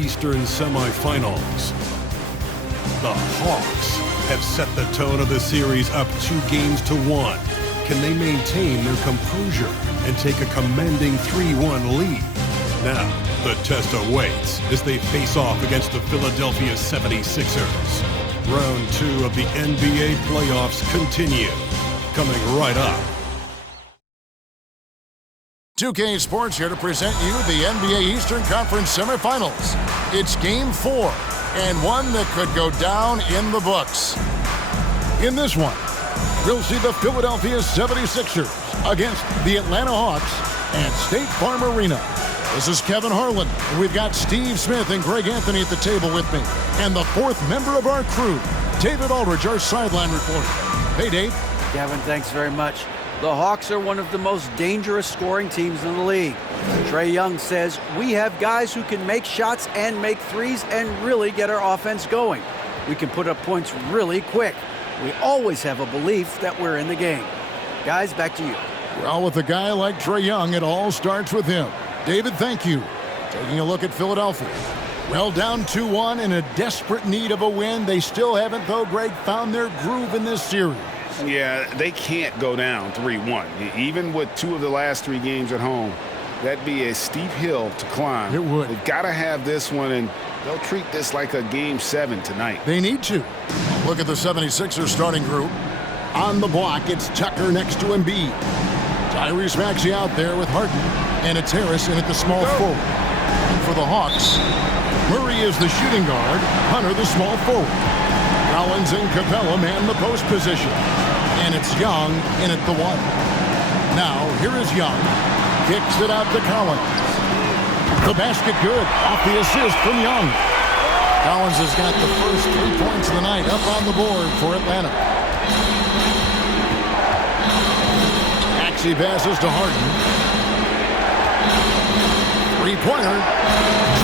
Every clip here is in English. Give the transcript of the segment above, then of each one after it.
Eastern semifinals. The Hawks have set the tone of the series up 2-1. Can they maintain their composure and take a commanding 3-1 lead? Now, the test awaits as they face off against the Philadelphia 76ers. Round 2 of the NBA playoffs continue. Coming right up. 2K Sports here to present you the NBA Eastern Conference semifinals. It's Game 4, and one that could go down in the books. In this one, we'll see the Philadelphia 76ers against the Atlanta Hawks at State Farm Arena. This is Kevin Harlan, and we've got Steve Smith and Greg Anthony at the table with me. And the fourth member of our crew, David Aldridge, our sideline reporter. Hey, Dave. Kevin, thanks very much. The Hawks are one of the most dangerous scoring teams in the league. Trae Young says, we have guys who can make shots and make threes and really get our offense going. We can put up points really quick. We always have a belief that we're in the game. Guys, back to you. Well, with a guy like Trae Young, it all starts with him. David, thank you. Taking a look at Philadelphia. Well, down 2-1 in a desperate need of a win. They still haven't, though, Greg, found their groove in this series. Yeah, they can't go down 3-1. Even with 2 of the last 3 games at home, that'd be a steep hill to climb. It would. They've got to have this one, and they'll treat this like a Game 7 tonight. They need to. Look at the 76ers starting group. On the block, it's Tucker next to Embiid. Tyrese Maxey out there with Harden, and it's Harris in at the small forward. And for the Hawks, Murray is the shooting guard, Hunter the small forward. Collins and Capella man the post position. And it's Young in at the 1. Now, here is Young. Kicks it out to Collins. The basket good. Off the assist from Young. Collins has got the first 3 points of the night up on the board for Atlanta. Maxey passes to Harden. Three-pointer.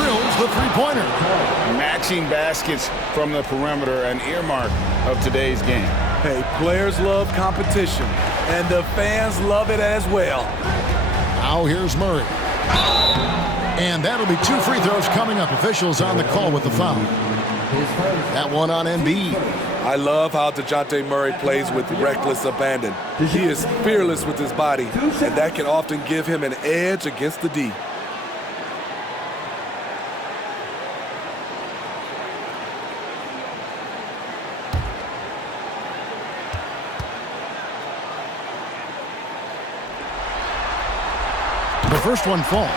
Drills the three-pointer. Matching baskets from the perimeter, an earmark of today's game. Hey, players love competition, and the fans love it as well. Now here's Murray. And that'll be 2 free throws coming up. Officials on the call with the foul. That one on Embiid. I love how DeJounte Murray plays with reckless abandon. He is fearless with his body, and that can often give him an edge against the D. The first one falls.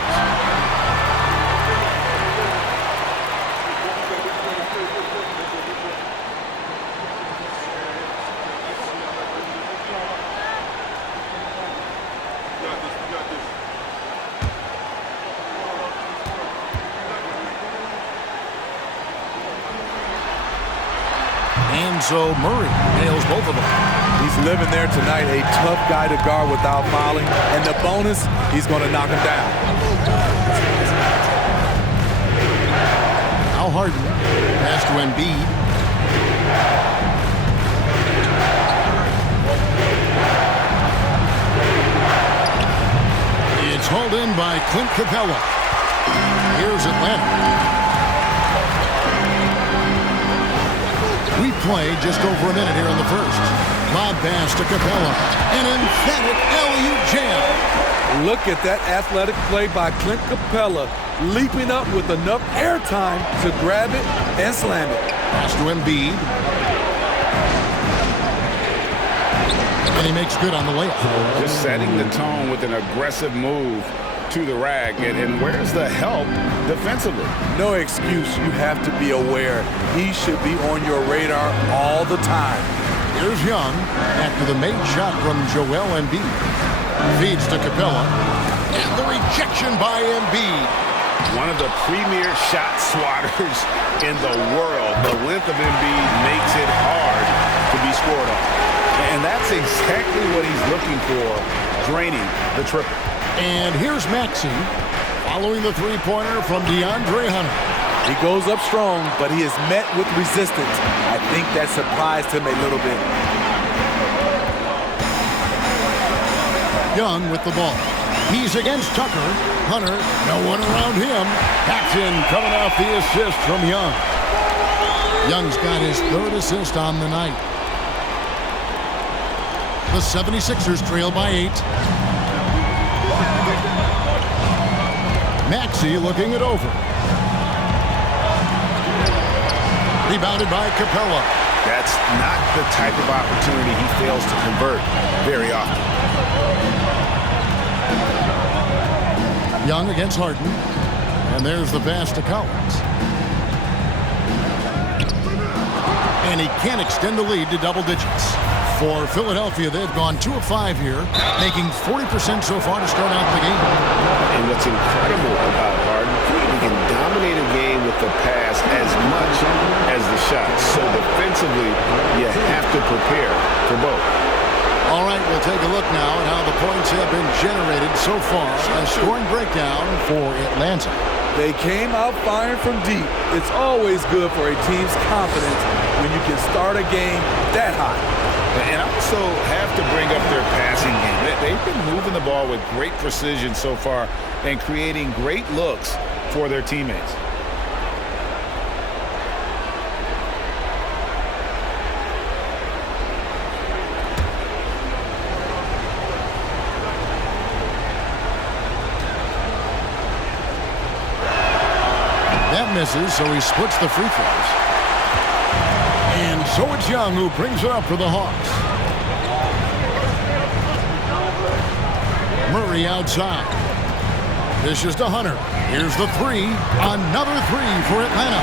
And so Murray nails both of them. He's living there tonight, a tough guy to guard without fouling. And the bonus, he's going to knock him down. Now Harden. Pass to Embiid. It's hauled in by Clint Capella. Here's Atlanta. We played just over a minute here in the first. Lob pass to Capella. An emphatic alley-oop jam. Look at that athletic play by Clint Capella, leaping up with enough airtime to grab it and slam it. Pass to Embiid. And he makes good on the layup. Just setting the tone with an aggressive move to the rack. And where's the help defensively? No excuse. You have to be aware. He should be on your radar all the time. Here's Young after the made shot from Joel Embiid. Feeds to Capella. And the rejection by Embiid. One of the premier shot swatters in the world. The length of Embiid makes it hard to be scored on. And that's exactly what he's looking for, draining the triple. And here's Maxey following the three-pointer from DeAndre Hunter. He goes up strong, but he is met with resistance. I think that surprised him a little bit. Young with the ball. He's against Tucker. Hunter, no one around him. Paxton coming off the assist from Young. Young's got his third assist on the night. The 76ers trail by 8. Maxey looking it over. Rebounded by Capella. That's not the type of opportunity he fails to convert very often. Young against Harden. And there's the pass to Collins. And he can't extend the lead to double digits. For Philadelphia, they've gone 2 of 5 here, making 40% so far to start out the game. And what's incredible about Harden, he can dominate a game with the pass as much as the shot. So defensively, you have to prepare for both. All right, we'll take a look now at how the points have been generated so far. A scoring breakdown for Atlanta. They came out firing from deep. It's always good for a team's confidence when you can start a game that hot. And also have to bring up their passing game. They've been moving the ball with great precision so far and creating great looks for their teammates. That misses, so he splits the free throws. And so it's Young who brings it up for the Hawks. Murray outside. This is to Hunter. Here's the 3. Another 3 for Atlanta.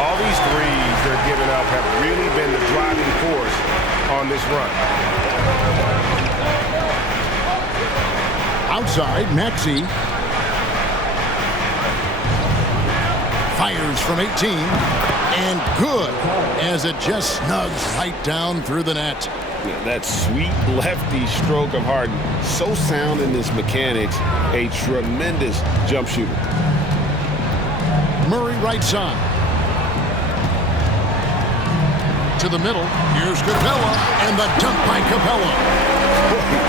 All these threes they're giving up have really been the driving force on this run. Outside, Maxey. Fires from 18. And good, as it just snugs right down through the net. Yeah, that sweet lefty stroke of Harden, so sound in his mechanics, a tremendous jump shooter. Murray right side. To the middle, here's Capella, and the dunk by Capella.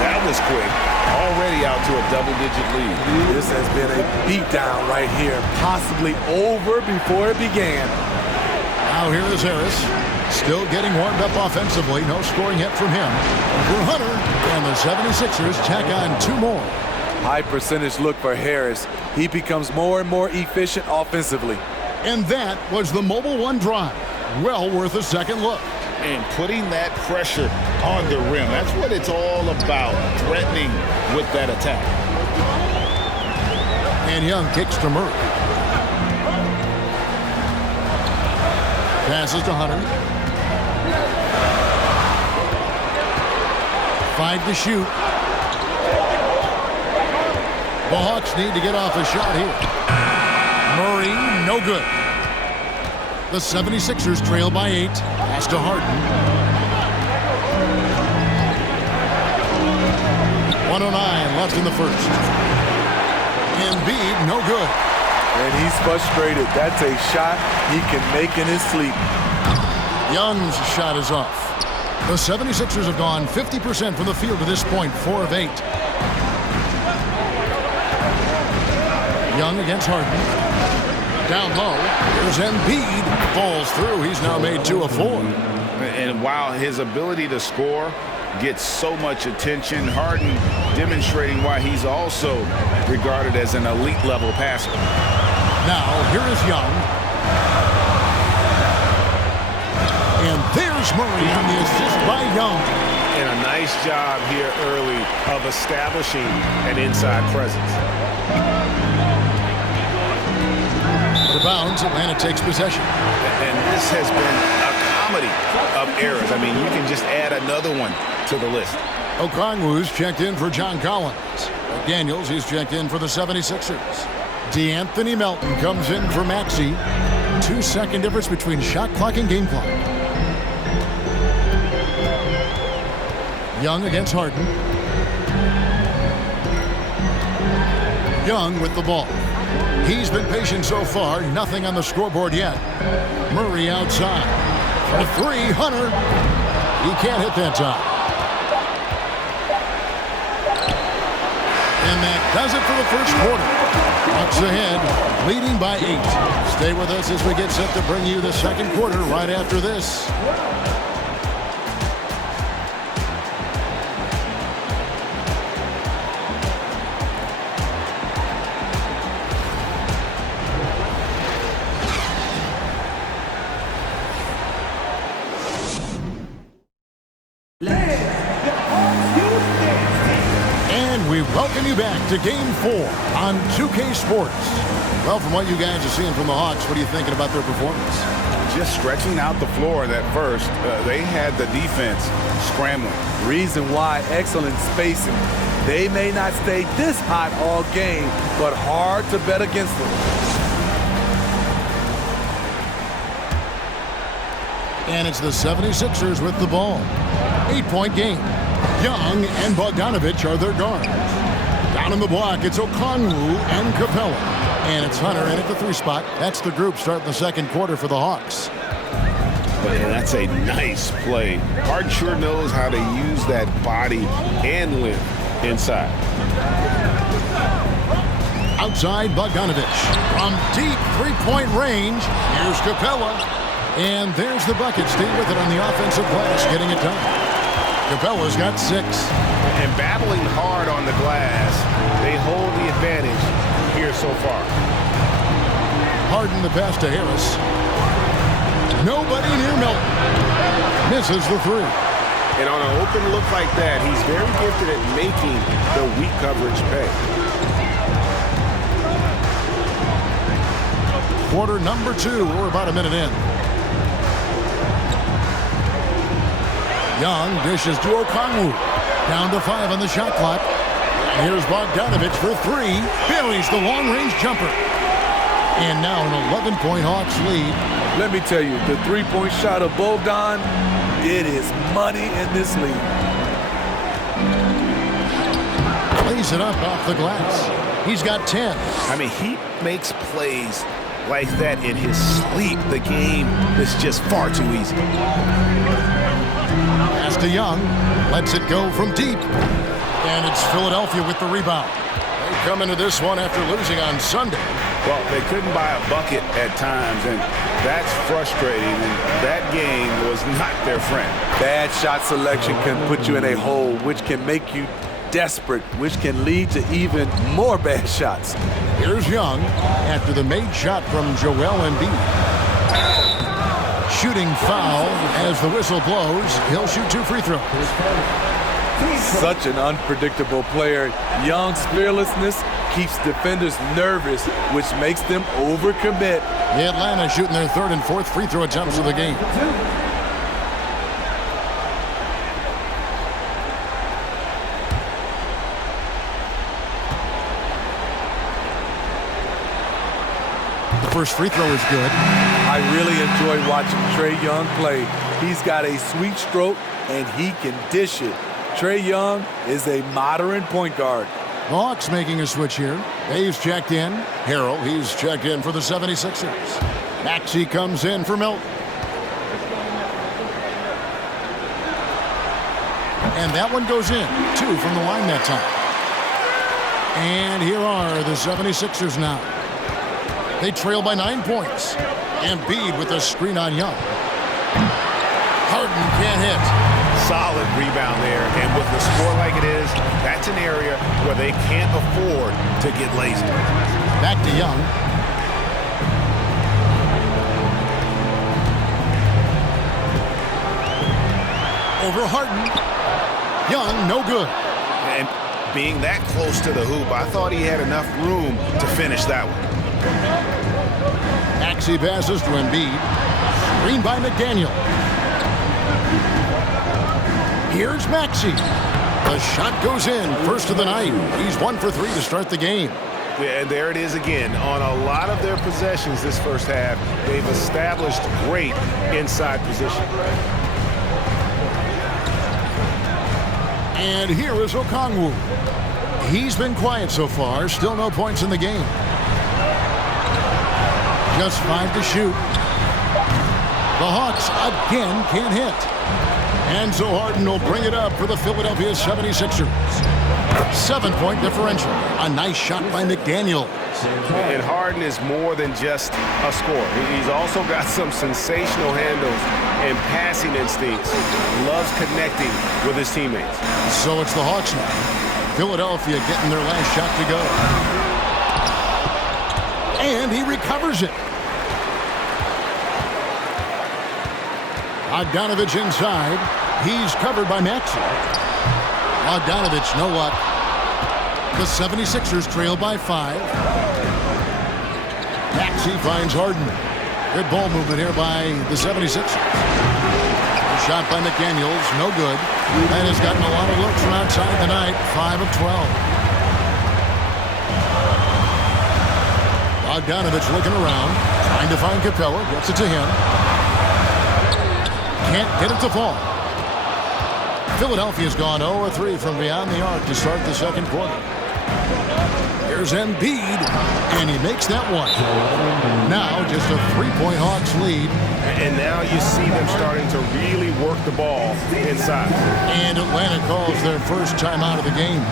That was quick. Already out to a double-digit lead. This has been a beatdown right here, possibly over before it began. Now here is Harris, still getting warmed up offensively. No scoring yet from him. For Hunter, and the 76ers tack on 2 more. High percentage look for Harris. He becomes more and more efficient offensively. And that was the Mobile One drive. Well worth a second look. And putting that pressure on the rim. That's what it's all about, threatening with that attack. And Young kicks to Murray. Passes to Hunter. 5 to shoot. The Hawks need to get off a shot here. Murray, no good. The 76ers trail by 8. Pass to Harden. 1:09 left in the first. Embiid, no good. And he's frustrated. That's a shot he can make in his sleep. Young's shot is off. The 76ers have gone 50% from the field to this point, 4 of 8. Young against Harden. Down low. Here's Embiid. Falls through. He's now made 2 of 4. And while his ability to score gets so much attention, Harden demonstrating why he's also regarded as an elite level passer. Now, here is Young. And there's Murray on the assist by Young. And a nice job here early of establishing an inside presence. The bounds, Atlanta takes possession. And this has been a comedy of errors. I mean, you can just add another one to the list. Okongwu's checked in for John Collins. Daniels is checked in for the 76ers. DeAnthony Melton comes in for Maxey. 2-second difference between shot clock and game clock. Young against Harden. Young with the ball. He's been patient so far. Nothing on the scoreboard yet. Murray outside. For 3, Hunter. He can't hit that time. And that does it for the first quarter. Bucks ahead, leading by 8. Stay with us as we get set to bring you the second quarter right after this. We welcome you back to Game 4 on 2K Sports. Well, from what you guys are seeing from the Hawks, what are you thinking about their performance? Just stretching out the floor in that first. They had the defense scrambling. Reason why, excellent spacing. They may not stay this hot all game, but hard to bet against them. And it's the 76ers with the ball. 8-point game. Young and Bogdanovich are their guards. Down in the block, it's Okongwu and Capella. And it's Hunter in at the 3 spot. That's the group starting the second quarter for the Hawks. And that's a nice play. Harden sure knows how to use that body and length inside. Outside, Bogdanovich. From deep 3-point range, here's Capella. And there's the bucket. Stay with it on the offensive glass, getting it done. Capella's got 6. And battling hard on the glass, they hold the advantage here so far. Harden the pass to Harris. Nobody near Milton. Misses the 3. And on an open look like that, he's very gifted at making the weak coverage pay. Quarter number 2. We're about a minute in. Young dishes to Okongwu. Down to 5 on the shot clock. Here's Bogdanovich for 3. Buries the long-range jumper. And now an 11-point Hawks lead. Let me tell you, the 3-point shot of Bogdan, it is money in this league. Plays it up off the glass. He's got 10. I mean, he makes plays like that in his sleep. The game is just far too easy. Pass to Young. Lets it go from deep. And it's Philadelphia with the rebound. They come into this one after losing on Sunday. Well, they couldn't buy a bucket at times, and that's frustrating. And that game was not their friend. Bad shot selection can put you in a hole, which can make you desperate, which can lead to even more bad shots. Here's Young after the made shot from Joel Embiid. Shooting foul as the whistle blows. He'll shoot 2 free throws. Such an unpredictable player. Young's fearlessness keeps defenders nervous, which makes them overcommit. Atlanta shooting their 3rd and 4th free throw attempts of the game. The first free throw is good. I really enjoy watching Trae Young play. He's got a sweet stroke, and he can dish it. Trae Young is a modern point guard. The Hawks making a switch here. Dave's checked in. Harrell, he's checked in for the 76ers. Maxey comes in for Milton. And that one goes in. 2 from the line that time. And here are the 76ers now. They trail by 9 points. Embiid with a screen on Young. Harden can't hit. Solid rebound there, and with the score like it is, that's an area where they can't afford to get lazy. Back to Young. Over Harden. Young, no good. And being that close to the hoop, I thought he had enough room to finish that one. Maxey passes to Embiid. Screen by McDaniel. Here's Maxey. The shot goes in. First of the night. He's 1 for 3 to start the game. Yeah, and there it is again. On a lot of their possessions this first half, they've established great inside position. And here is Okongwu. He's been quiet so far. Still no points in the game. Just 5 to shoot. The Hawks again can't hit. And so Harden will bring it up for the Philadelphia 76ers. 7-point differential. A nice shot by McDaniel. And Harden is more than just a scorer. He's also got some sensational handles and passing instincts. Loves connecting with his teammates. So it's the Hawks now. Philadelphia getting their last shot to go. And he recovers it. Bogdanovich inside. He's covered by Maxey. Bogdanovich, no luck. The 76ers trail by 5. Maxey finds Harden. Good ball movement here by the 76ers. A shot by McDaniels, no good. That has gotten a lot of looks from outside tonight. 5 of 12. Bogdanovich looking around, trying to find Capella. Gets it to him. Can't get it to fall. Philadelphia's gone 0-3 from beyond the arc to start the second quarter. Here's Embiid, and he makes that one. Now just a 3-point Hawks lead. And now you see them starting to really work the ball inside. And Atlanta calls their first timeout of the game.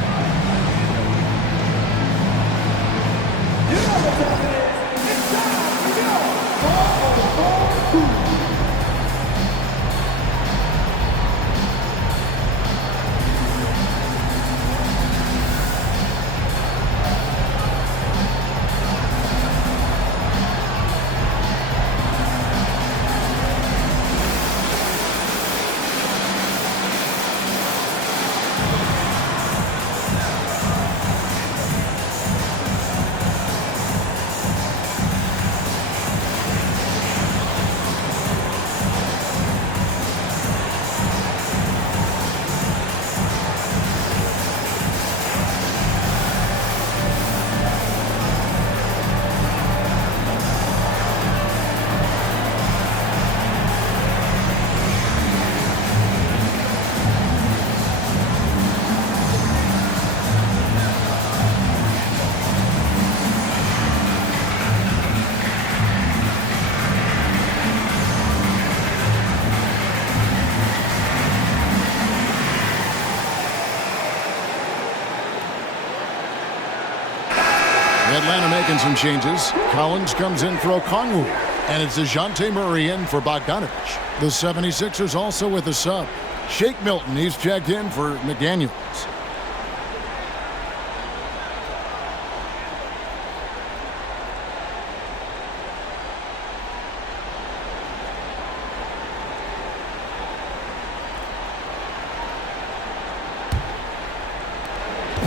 Atlanta making some changes. Collins comes in for Okongwu. And it's DeJounte Murray in for Bogdanovich. The 76ers also with a sub. Shake Milton, he's checked in for McDaniels.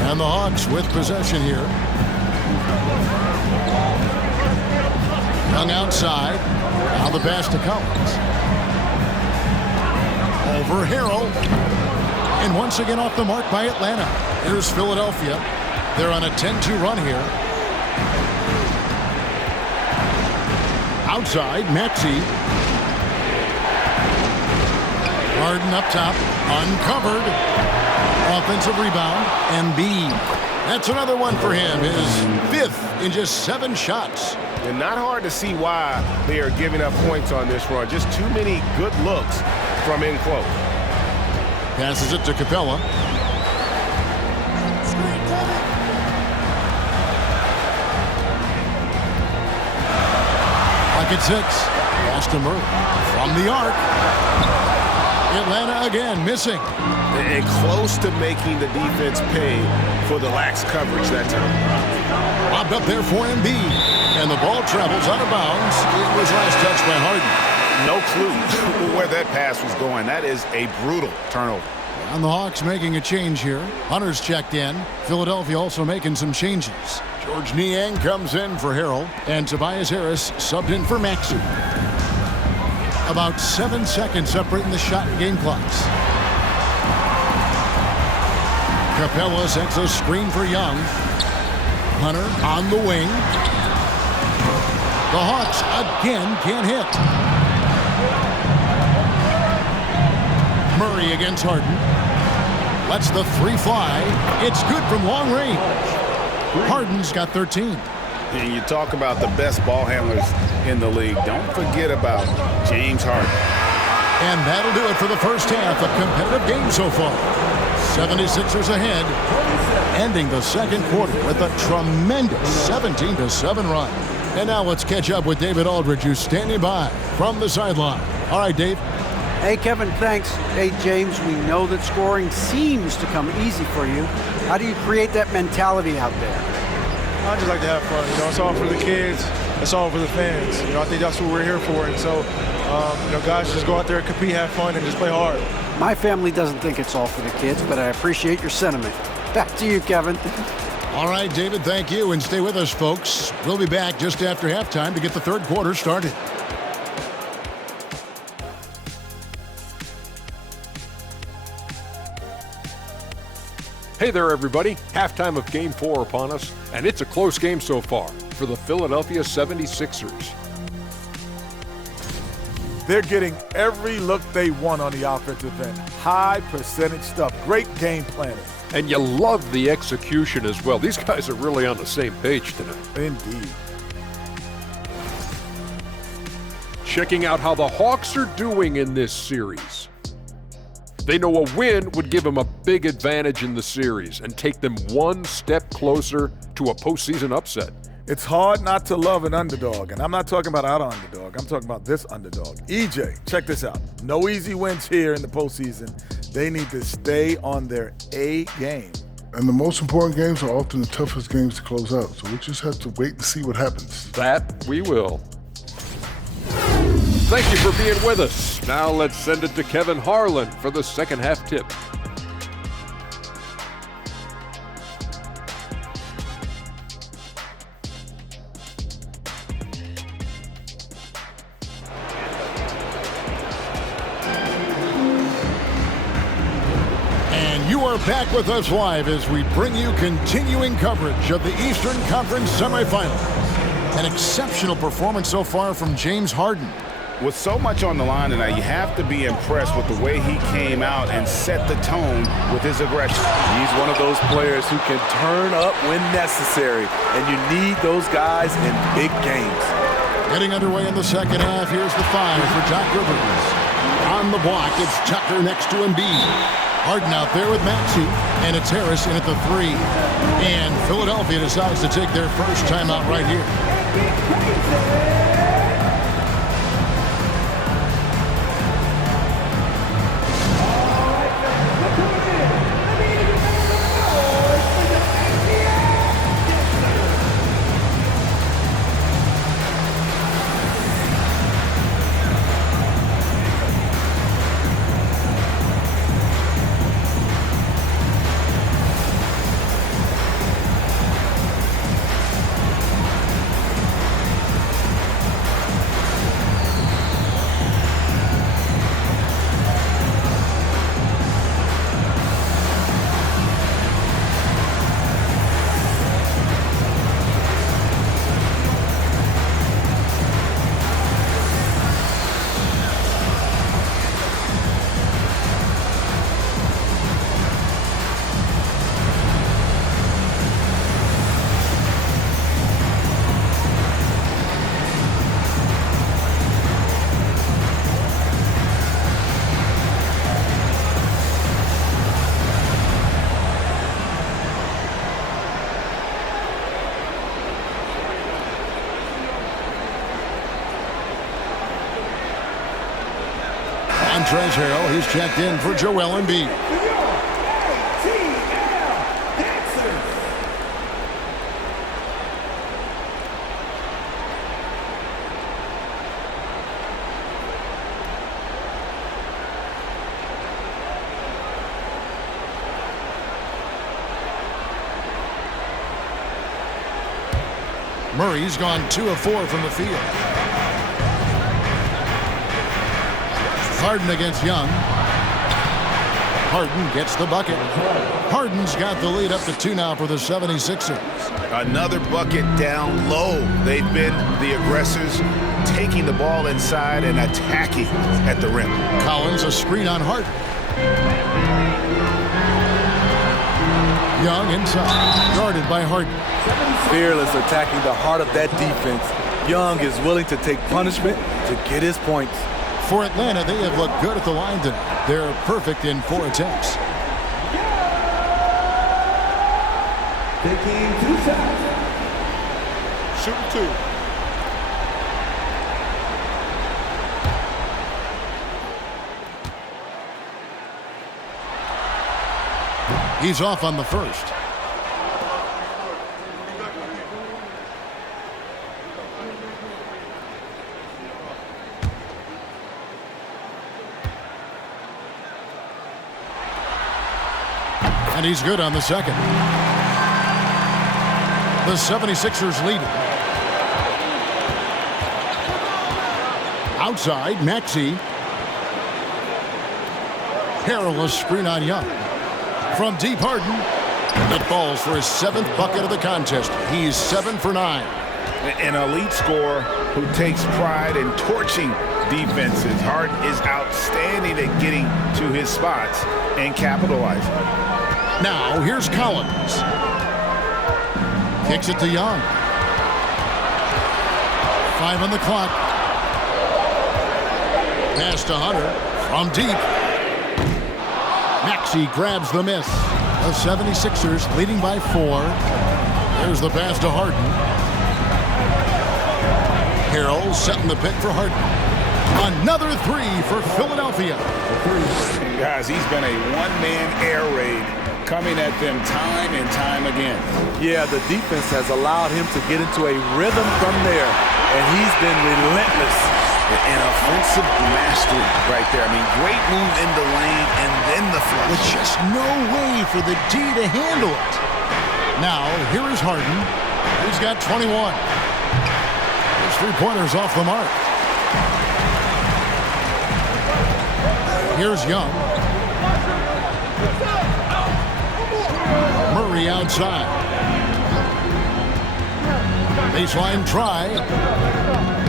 And the Hawks with possession here. Young outside. Now the pass to Collins. Over Harrell. And once again off the mark by Atlanta. Here's Philadelphia. They're on a 10-2 run here. Outside, Maxey. Harden up top. Uncovered. Offensive rebound. Embiid. That's another one for him. His fifth in just 7 shots. And not hard to see why they are giving up points on this run. Just too many good looks from in close. Passes it to Capella. Pocket 6. Pass to Murray. From the arc. Atlanta again missing. And close to making the defense pay for the lax coverage that time. Lobbed up there for Embiid. And the ball travels out of bounds. It was last touched by Harden. No clue where that pass was going. That is a brutal turnover. And the Hawks making a change here. Hunter's checked in. Philadelphia also making some changes. George Niang comes in for Harrell. And Tobias Harris subbed in for Maxey. About 7 seconds separating the shot and game clocks. Capella sets a screen for Young. Hunter on the wing. The Hawks again can't hit. Murray against Harden. Lets the 3 fly. It's good from long range. Harden's got 13. And you talk about the best ball handlers in the league. Don't forget about James Harden. And that'll do it for the first half. A competitive game so far. 76ers ahead, ending the second quarter with a tremendous 17-7 run. And now let's catch up with David Aldridge, who's standing by from the sideline. All right, Dave. Hey, Kevin, thanks. Hey, James, we know that scoring seems to come easy for you. How do you create that mentality out there? I just like to have fun. It's all for the kids. It's all for the fans. I think that's what we're here for. And so, guys, just go out there and compete, have fun, and just play hard. My family doesn't think it's all for the kids, but I appreciate your sentiment. Back to you, Kevin. All right, David, thank you. And stay with us, folks. We'll be back just after halftime to get the third quarter started. Hey there, everybody. Halftime of Game 4 upon us, and it's a close game so far for the Philadelphia 76ers. They're getting every look they want on the offensive end. High percentage stuff. Great game planning. And you love the execution as well. These guys are really on the same page tonight. Indeed. Checking out how the Hawks are doing in this series. They know a win would give them a big advantage in the series and take them one step closer to a postseason upset. It's hard not to love an underdog, and I'm not talking about our underdog. I'm talking about this underdog. EJ, check this out. No easy wins here in the postseason. They need to stay on their A game. And the most important games are often the toughest games to close out, so we just have to wait and see what happens. That we will. Thank you for being with us. Now let's send it to Kevin Harlan for the second half tip. And you are back with us live as we bring you continuing coverage of the Eastern Conference semifinals. An exceptional performance so far from James Harden. With so much on the line tonight, you have to be impressed with the way he came out and set the tone with his aggression. He's one of those players who can turn up when necessary, and you need those guys in big games. Getting underway in the second half, here's the five for Doc Rivers. On the block, it's Tucker next to Embiid. Harden out there with Maxey, and it's Harris in at the three. And Philadelphia decides to take their first timeout right here. Montrezl Harrell, he's checked in for Joel Embiid. Murray's gone 2 of 4 from the field. Harden against Young. Harden gets the bucket. Harden's got the lead up to 2 now for the 76ers. Another bucket down low. They've been the aggressors, taking the ball inside and attacking at the rim. Collins, a screen on Harden. Young inside, guarded by Harden. Fearless attacking the heart of that defense. Young is willing to take punishment to get his points. For Atlanta, they have looked good at the line tonight. They're perfect in 4 attempts. Taking 2 shots. Shooting 2. He's off on the first. And he's good on the second. The 76ers lead it. Outside, Maxey. Perilous screen on Young. From deep, Harden. It falls for his 7th bucket of the contest. He's 7 for 9. An elite scorer who takes pride in torching defenses. Harden is outstanding at getting to his spots and capitalizing. Now, here's Collins. Kicks it to Young. 5 on the clock. Pass to Hunter from deep. Maxey grabs the miss. The 76ers leading by 4. There's the pass to Harden. Harrell setting the pick for Harden. Another 3 for Philadelphia. Guys, he's been a one-man air raid coming at them time and time again. Yeah, the defense has allowed him to get into a rhythm from there, and he's been relentless. An offensive mastery right there. I mean, great move in the lane and then the flush. With just no way for the D to handle it. Now, here is Harden. He's got 21. His three-pointers off the mark. Here's Young. Murray outside. Baseline try.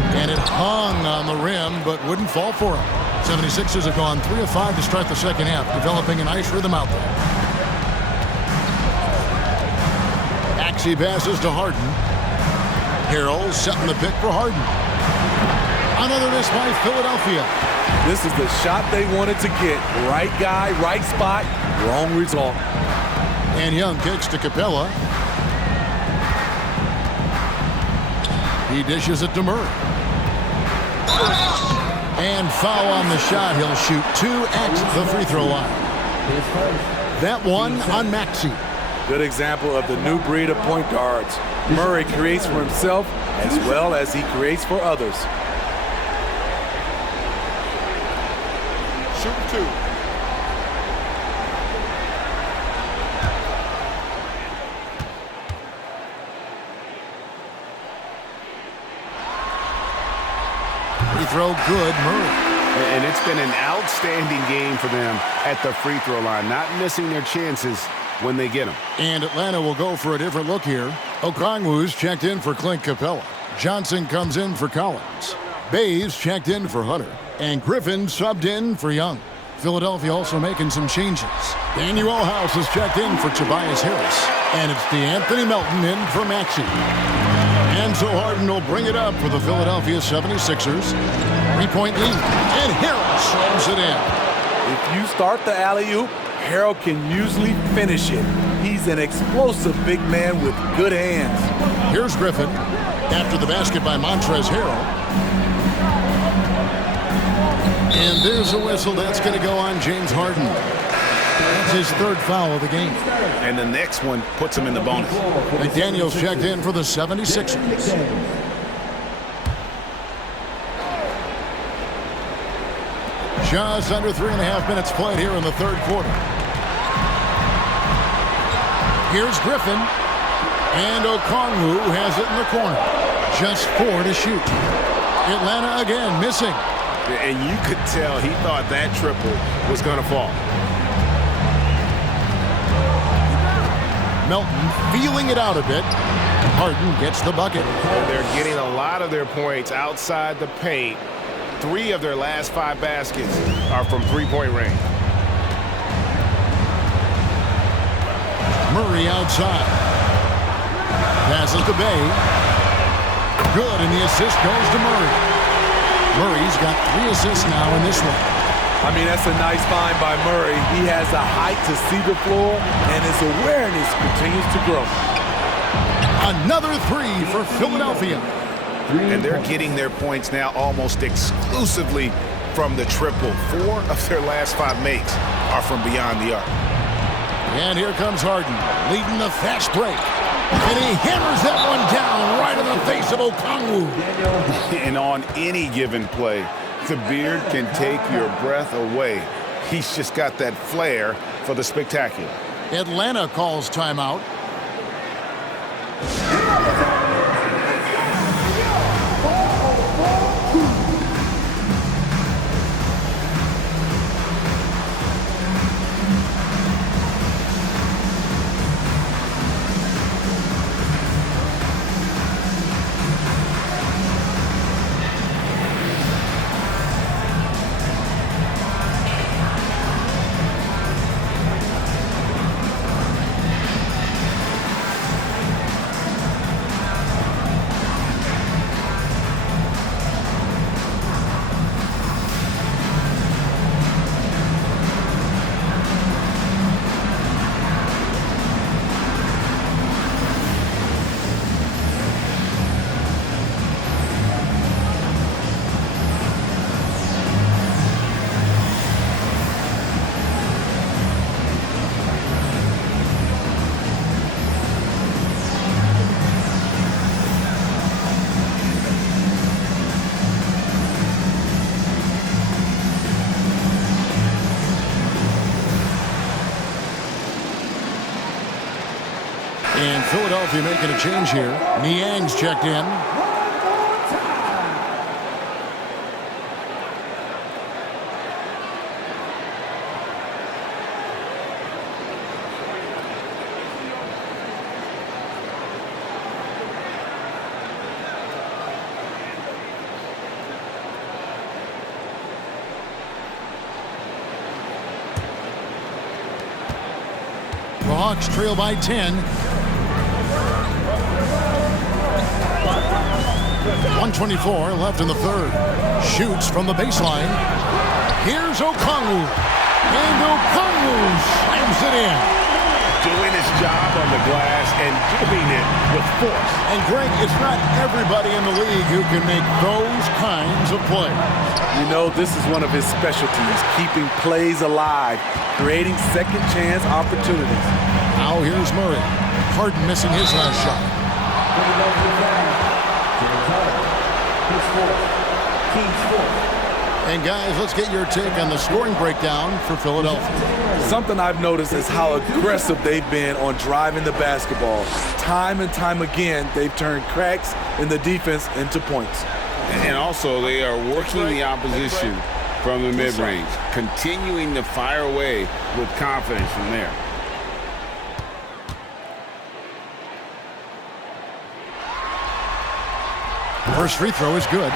And it hung on the rim, but wouldn't fall for him. 76ers have gone 3 of 5 to start the second half, developing a nice rhythm out there. Maxey passes to Harden. Harrell setting the pick for Harden. Another miss by Philadelphia. This is the shot they wanted to get. Right guy, right spot, wrong result. And Young kicks to Capella. He dishes it to Murray. And foul on the shot. He'll shoot 2 at the free throw line. That one on Maxey. Good example of the new breed of point guards. Murray creates for himself as well as he creates for others. Shooting 2. Free throw good, Murray. And it's been an outstanding game for them at the free throw line, not missing their chances when they get them. And Atlanta will go for a different look here. Okongwu's checked in for Clint Capella. Johnson comes in for Collins. Bays checked in for Hunter. And Griffin subbed in for Young. Philadelphia also making some changes. Daniel House is checked in for Tobias Harris. And it's DeAnthony Melton in for Maxey. And so Harden will bring it up for the Philadelphia 76ers. 3-point lead. And Harrell slams it in. If you start the alley-oop, Harrell can usually finish it. He's an explosive big man with good hands. Here's Griffin after the basket by Montrezl Harrell. And there's a whistle that's going to go on James Harden. That's his 3rd foul of the game. And the next one puts him in the bonus. McDaniels checked in for the 76ers. Just under 3.5 minutes played here in the 3rd quarter. Here's Griffin. And Okongwu has it in the corner. Just 4 to shoot. Atlanta again missing. And you could tell he thought that triple was going to fall. Melton feeling it out a bit. Harden gets the bucket. They're getting a lot of their points outside the paint. 3 of their last 5 baskets are from three-point range. Murray outside. Passes to Bay. Good, and the assist goes to Murray. Murray's got 3 assists now in this one. I mean, that's a nice find by Murray. He has the height to see the floor, and his awareness continues to grow. Another three for Philadelphia. And they're getting their points now almost exclusively from the triple. 4 of their last 5 makes are from beyond the arc. And here comes Harden, leading the fast break. And he hammers that one down right in the face of Okongwu. And on any given play, the beard can take your breath away. He's just got that flair for the spectacular. Atlanta calls timeout. And Philadelphia making a change here. Niang's checked in. The Hawks trail by 10. 1:24 left in the third. Shoots from the baseline. Here's Okongwu. And Okongwu slams it in. Doing his job on the glass and doing it with force. And Greg, it's not everybody in the league who can make those kinds of plays. You know, this is one of his specialties, keeping plays alive, creating second chance opportunities. Now here's Murray. Harden missing his last shot. And guys, let's get your take on the scoring breakdown for Philadelphia. Something I've noticed is how aggressive they've been on driving the basketball. Time and time again, they've turned cracks in the defense into points. And also, they are working the opposition from the mid-range, continuing to fire away with confidence from there. First free throw is good.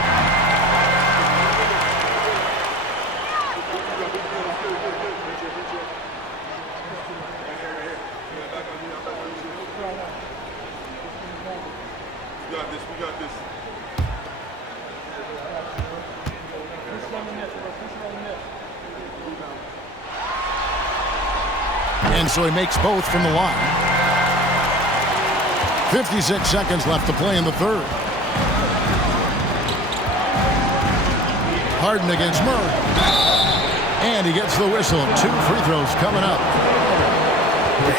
And so he makes both from the line. 56 seconds left to play in the third. Harden against Murray. And he gets the whistle. 2 free throws coming up.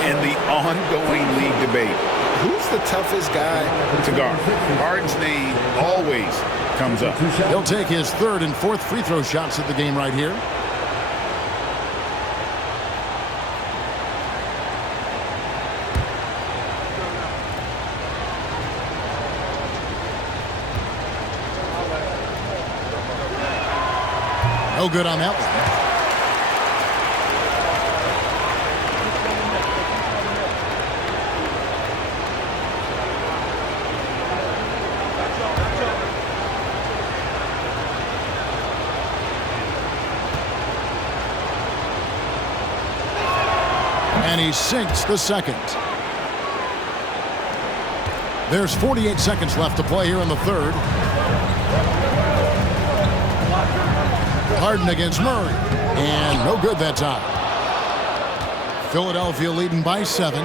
And the ongoing league debate. Who's the toughest guy to guard? Harden's name always comes up. He'll take his third and fourth free throw shots at the game right here. No good on that one. And he sinks the second. There's 48 seconds left to play here in the third. Harden against Murray. And no good that time. Philadelphia leading by 7.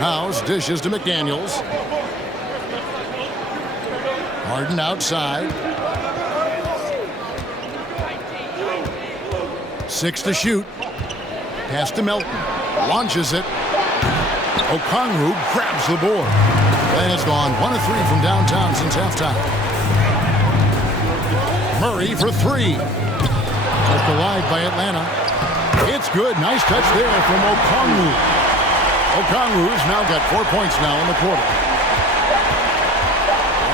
House dishes to McDaniels. Harden outside. 6 to shoot. Pass to Melton. Launches it. Okongwu grabs the board. And has gone 1 of 3 from downtown since halftime. Murray for 3. Just wide by Atlanta. It's good. Nice touch there from Okongwu. Okongwu's now got 4 points now in the quarter.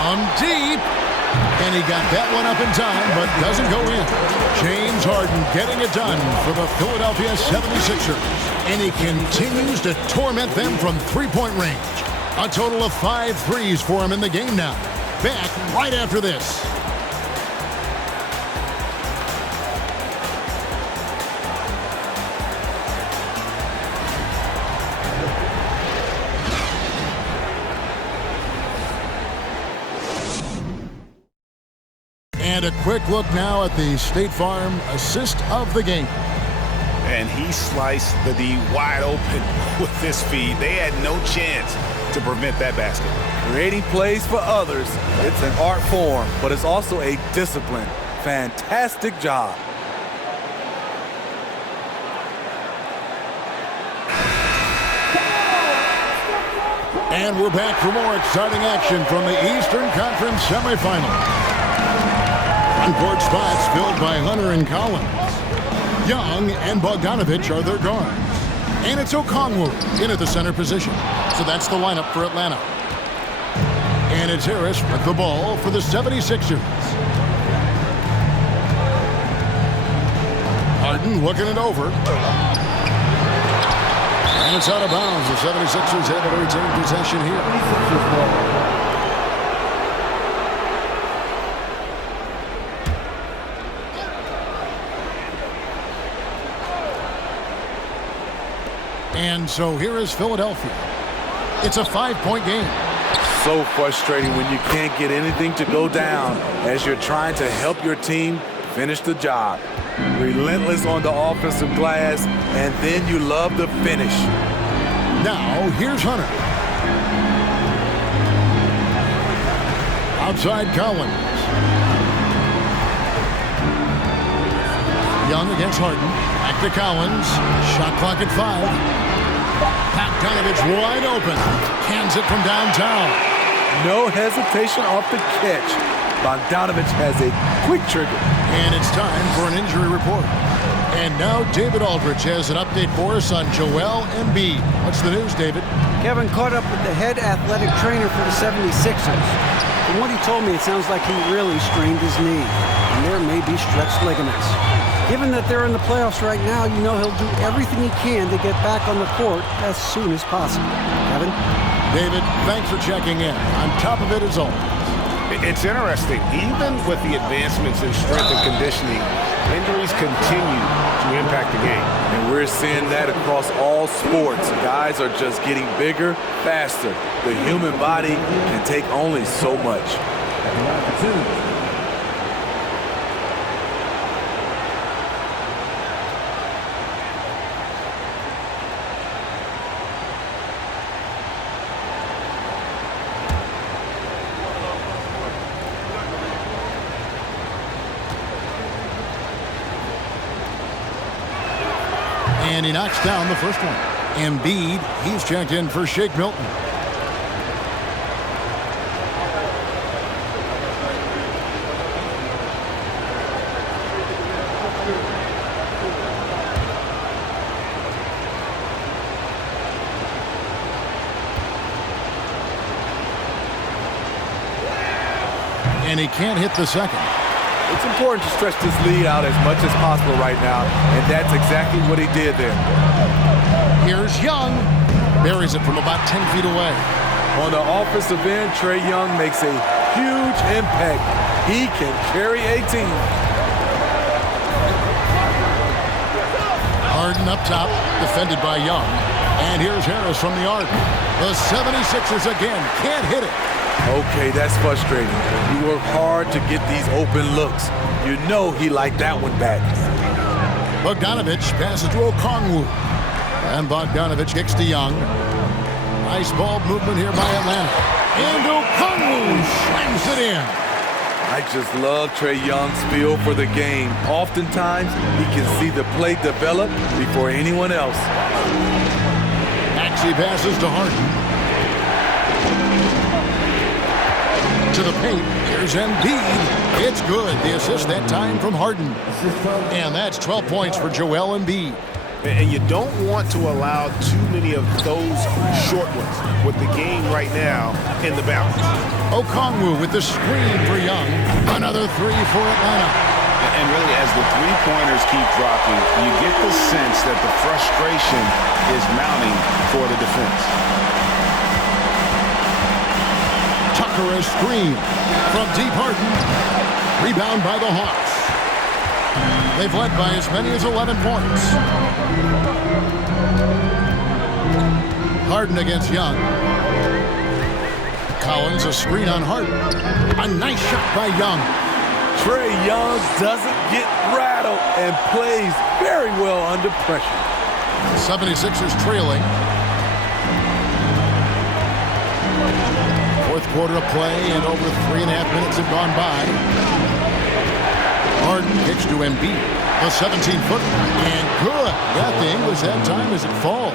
From deep. And he got that one up in time, but doesn't go in. James Harden getting it done for the Philadelphia 76ers. And he continues to torment them from three-point range. A total of 5 threes for him in the game now. Back right after this. And a quick look now at the State Farm assist of the game. And he sliced the D wide open with this feed. They had no chance to prevent that basket. Creating plays for others, it's an art form, but it's also a discipline. Fantastic job. And we're back for more exciting action from the Eastern Conference semifinal. Court spots filled by Hunter and Collins. Young and Bogdanovich are their guards. And it's Okongwu in at the center position. So that's the lineup for Atlanta. And it's Harris with the ball for the 76ers. Harden looking it over. And it's out of bounds. The 76ers able to retain possession here. And so here is Philadelphia. It's a 5-point game. So frustrating when you can't get anything to go down as you're trying to help your team finish the job. Relentless on the offensive glass, and then you love the finish. Now, here's Hunter. Outside Collins. Young against Harden. Back to Collins. Shot clock at 5. Bogdanovich wide open. Cans it from downtown. No hesitation off the catch. Bogdanovich has a quick trigger. And it's time for an injury report. And now David Aldridge has an update for us on Joel Embiid. What's the news, David? Kevin caught up with the head athletic trainer for the 76ers. From what he told me, it sounds like he really strained his knee, and there may be stretched ligaments. Given that they're in the playoffs right now, you know he'll do everything he can to get back on the court as soon as possible. Kevin? David, thanks for checking in. On top of it as always. It's interesting. Even with the advancements in strength and conditioning, injuries continue to impact the game. And we're seeing that across all sports. Guys are just getting bigger, faster. The human body can take only so much. And he knocks down the first one. Embiid, he's checked in for Shake Milton. And he can't hit the second. It's important to stretch this lead out as much as possible right now, and that's exactly what he did there. Here's Young. Buries it from about 10 feet away. On the offensive end, Trae Young makes a huge impact. He can carry a team. Harden up top, defended by Young. And here's Harris from the arc. The 76ers again can't hit it. Okay, that's frustrating. You work hard to get these open looks. You know he liked that one back. Bogdanovich passes to Okongwu. And Bogdanovich kicks to Young. Nice ball movement here by Atlanta. And Okongwu slams it in. I just love Trae Young's feel for the game. Oftentimes, he can see the play develop before anyone else. Maxey passes to Harden. To the paint. Here's Embiid. It's good. The assist that time from Harden. And that's 12 points for Joel Embiid. And you don't want to allow too many of those short ones with the game right now in the balance. Okongwu with the screen for Young. Another three for Atlanta. And really, as the three-pointers keep dropping, you get the sense that the frustration is mounting for the defense. Tucker a screen from deep Harden. Rebound by the Hawks. They've led by as many as 11 points. Harden against Young. Collins a screen on Harden. A nice shot by Young. Trae Young doesn't get rattled and plays very well under pressure. 76ers trailing. Fourth quarter of play and over 3.5 minutes have gone by. Harden kicks to Embiid. The 17-footer. And good. That thing was that time as it falls.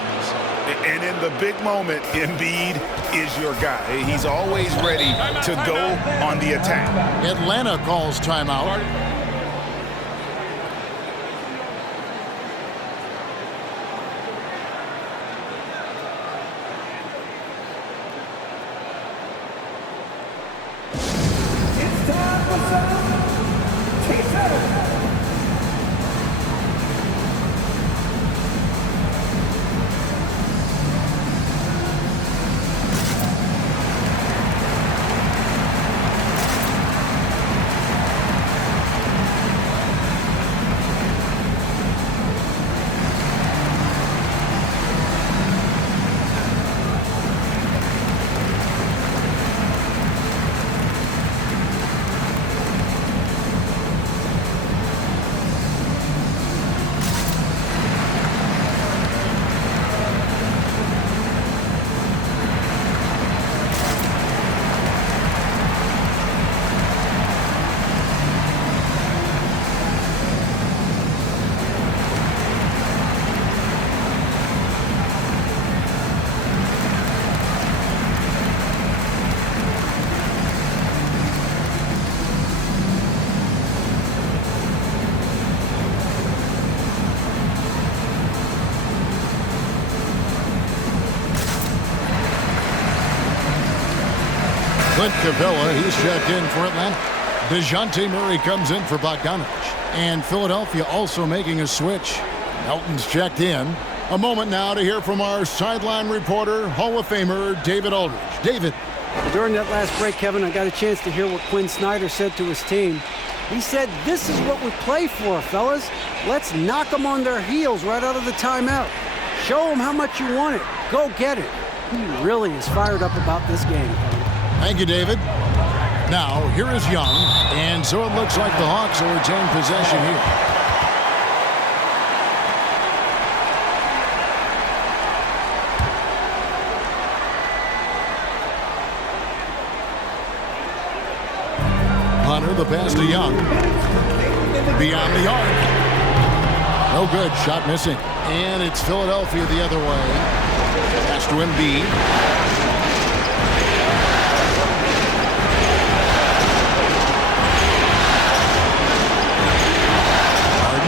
And in the big moment, Embiid is your guy. He's always ready to go on the attack. Atlanta calls timeout. Clint Capella, he's checked in for Atlanta. DeJounte Murray comes in for Bogdanovich. And Philadelphia also making a switch. Melton's checked in. A moment now to hear from our sideline reporter, Hall of Famer David Aldridge. David. During that last break, Kevin, I got a chance to hear what Quinn Snyder said to his team. He said, this is what we play for, fellas. Let's knock them on their heels right out of the timeout. Show them how much you want it. Go get it. He really is fired up about this game, Kevin. Thank you, David. Now, here is Young, and so it looks like the Hawks will retain possession here. Hunter, the pass to Young. Beyond the arc. No good, shot missing. And it's Philadelphia the other way. Pass to Embiid.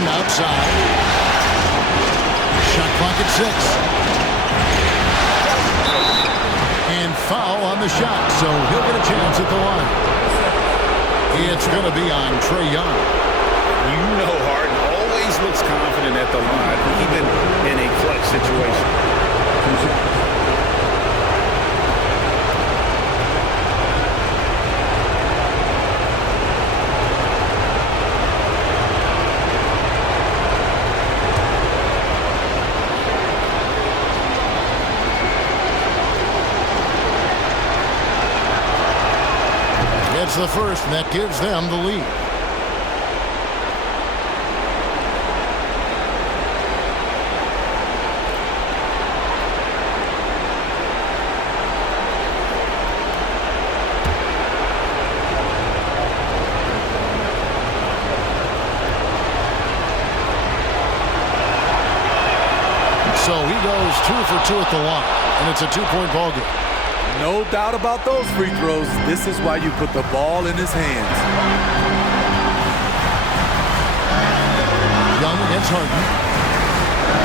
Outside. Shot clock at 6. And foul on the shot, so he'll get a chance at the line. It's going to be on Trae Young. You know Harden always looks confident at the line, even in a clutch situation. It's the first, and that gives them the lead. he goes 2 for 2 at the line, and it's a 2-point ball game. No doubt about those free throws. This is why you put the ball in his hands. Young against Harden.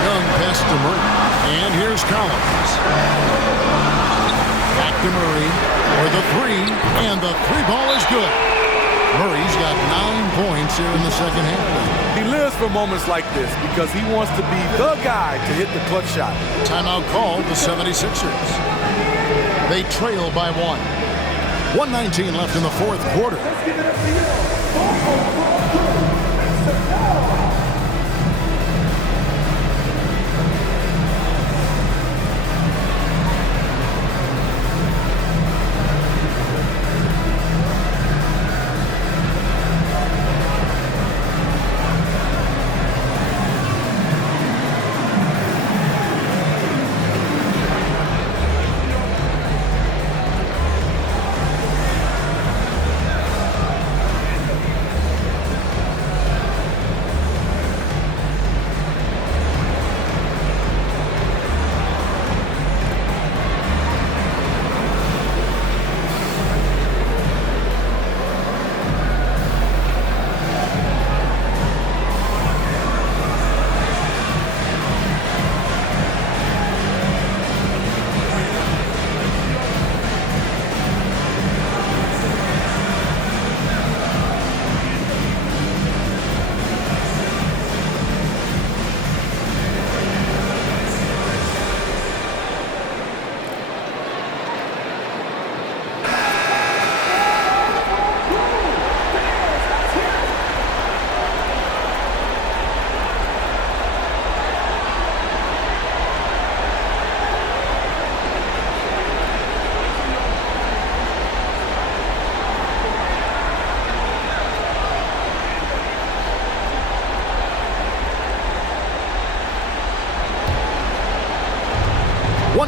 Young pass to Murray. And here's Collins. Back to Murray for the three, and the three ball is good. Murray's got 9 points here in the second half. He lives for moments like this because he wants to be the guy to hit the clutch shot. Timeout called the 76ers. They trail by 1. 1:19 left in the fourth quarter.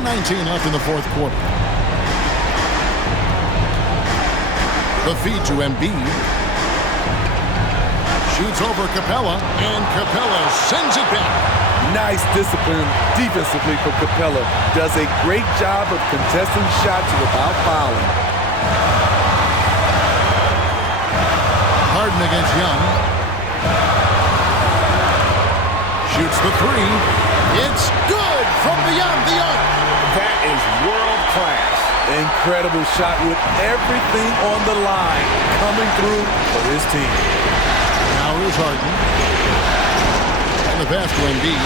.19 left in the fourth quarter. The feed to Embiid. Shoots over Capella, and Capella sends it back. Nice discipline defensively for Capella. Does a great job of contesting shots without fouling. Harden against Young. Shoots the three. It's good from beyond the arc. That is world class. Incredible shot with everything on the line coming through for his team. Now here's Harden. And the pass to Embiid.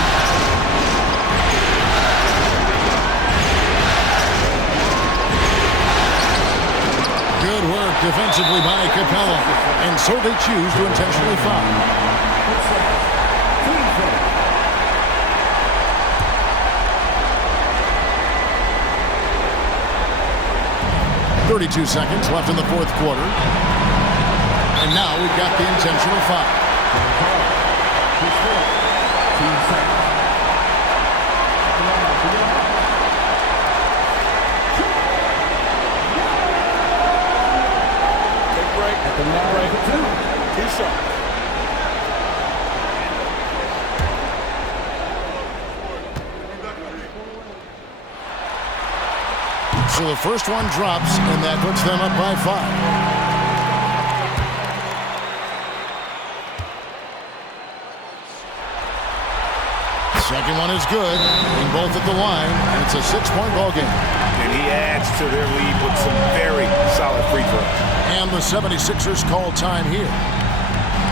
Good work defensively by Capella. And so they choose to intentionally foul. 32 seconds left in the fourth quarter. And now we've got the intentional foul. Too short. So the first one drops, and that puts them up by 5. Second one is good, and both at the line, and it's a 6-point ball game. And he adds to their lead with some very solid free throws. And the 76ers call time here.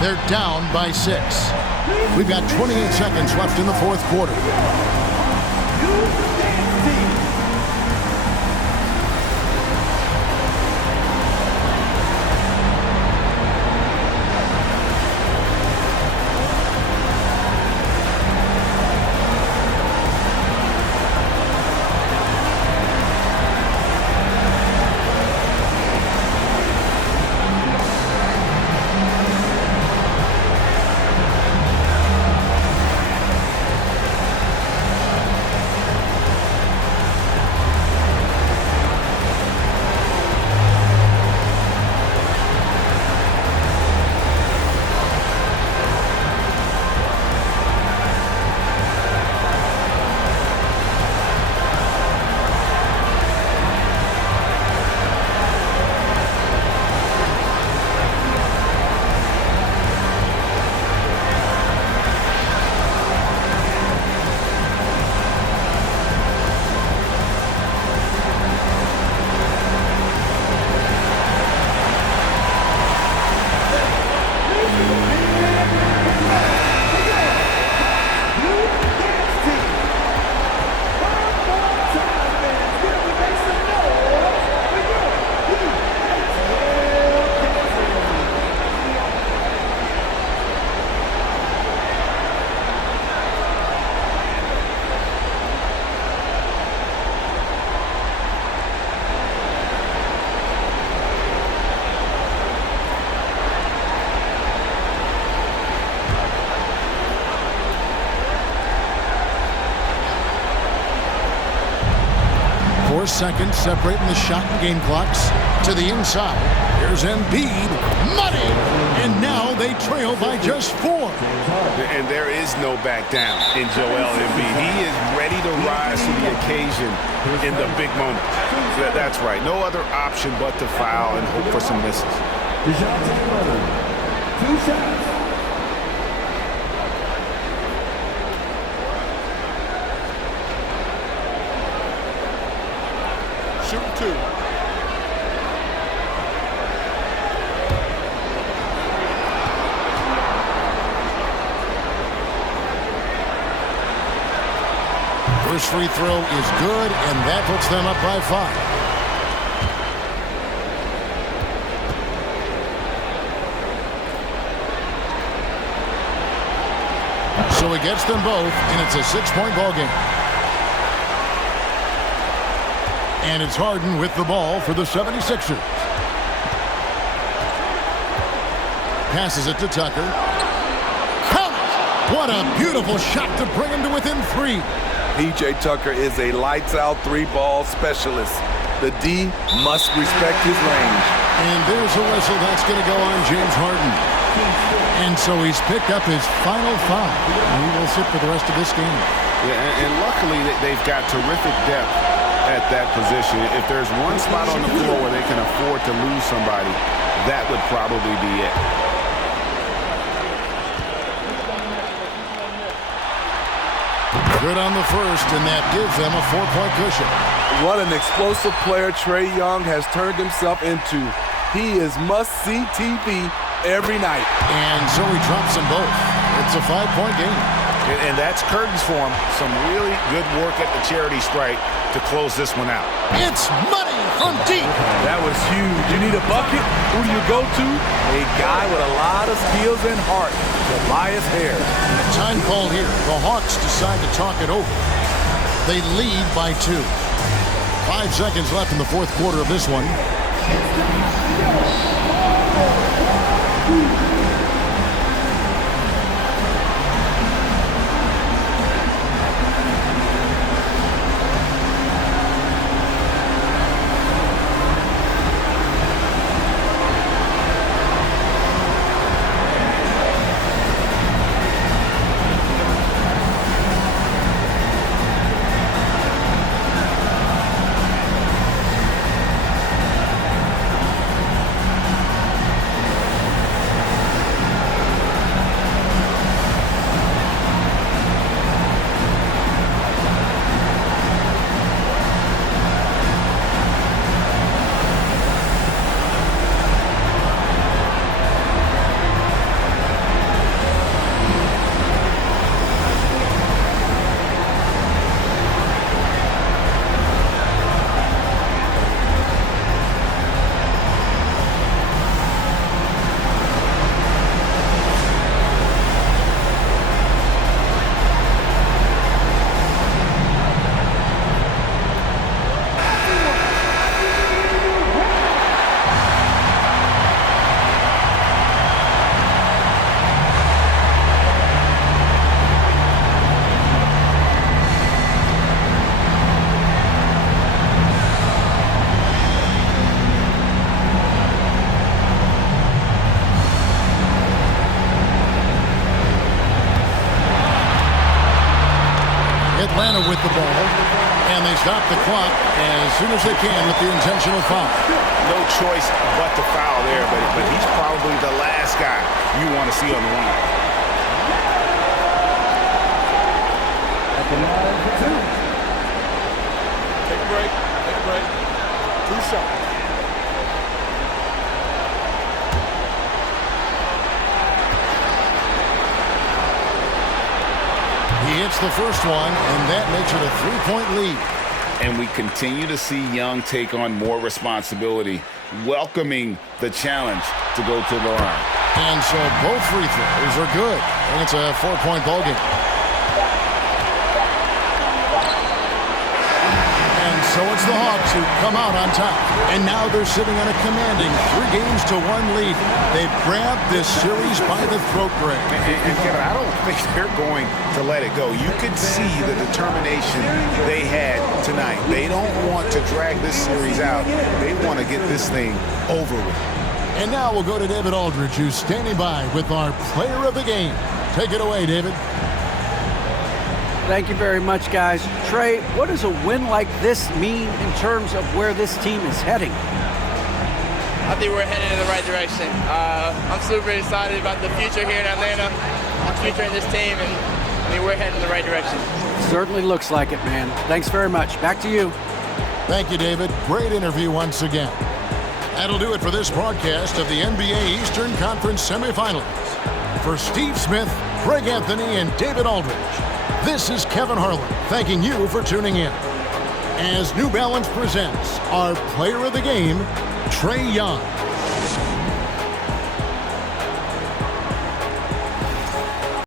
They're down by 6. We've got 28 seconds left in the fourth quarter. for seconds, separating the shot and game clocks. To the inside. Here's Embiid. Money! And now they trail by just 4. And there is no back down in Joel Embiid. He is ready to rise to the occasion in the big moment. That's right. No other option but to foul and hope for some misses. 2 shots. Shoot 2. First free throw is good, and that puts them up by 5. So he gets them both, and it's a 6-point ball game. And it's Harden with the ball for the 76ers. Passes it to Tucker. Count! What a beautiful shot to bring him to within 3. P.J. Tucker is a lights-out 3-ball specialist. The D must respect his range. And there's a whistle that's going to go on James Harden. And so he's picked up his final foul. And he will sit for the rest of this game. Yeah, and luckily they've got terrific depth at that position. If there's one spot on the floor where they can afford to lose somebody, that would probably be it. Good on the first, and that gives them a 4-point cushion. What an explosive player Trae Young has turned himself into. He is must-see TV every night. And so he drops them both. It's a 5-point game. And that's curtains for him. Some really good work at the charity stripe to close this one out. It's money from deep. That was huge. You need a bucket? Who do you go to? A guy with a lot of skills and heart. Tobias Harris. Time call here. The Hawks decide to talk it over. They lead by 2. 5 seconds left in the fourth quarter of this one. Atlanta with the ball, and they stop the clock as soon as they can with the intentional foul. No choice but to foul there, but he's probably the last guy you want to see on the line. At the line for 2. Take a break. Take a break. 2 shots. He hits the first one, and that makes it a 3-point lead. And we continue to see Young take on more responsibility, welcoming the challenge to go to the line. And so both free throws are good, and it's a 4-point ball game. And So it's the Hawks who come out on top. And now they're sitting on a commanding 3-1 lead. They've grabbed this series by the throat, Greg. And Kevin, I don't think they're going to let it go. You could see the determination they had tonight. They don't want to drag this series out. They want to get this thing over with. And now we'll go to David Aldridge, who's standing by with our player of the game. Take it away, David. Thank you very much, guys. Trey, what does a win like this mean in terms of where this team is heading? I think we're heading in the right direction. I'm super excited about the future here in Atlanta, the future in this team, and I mean, we're heading in the right direction. Certainly looks like it, man. Thanks very much. Back to you. Thank you, David. Great interview once again. That'll do it for this broadcast of the NBA Eastern Conference semifinals. For Steve Smith, Greg Anthony, and David Aldridge, this is Kevin Harlan thanking you for tuning in. As New Balance presents our player of the game, Trae Young.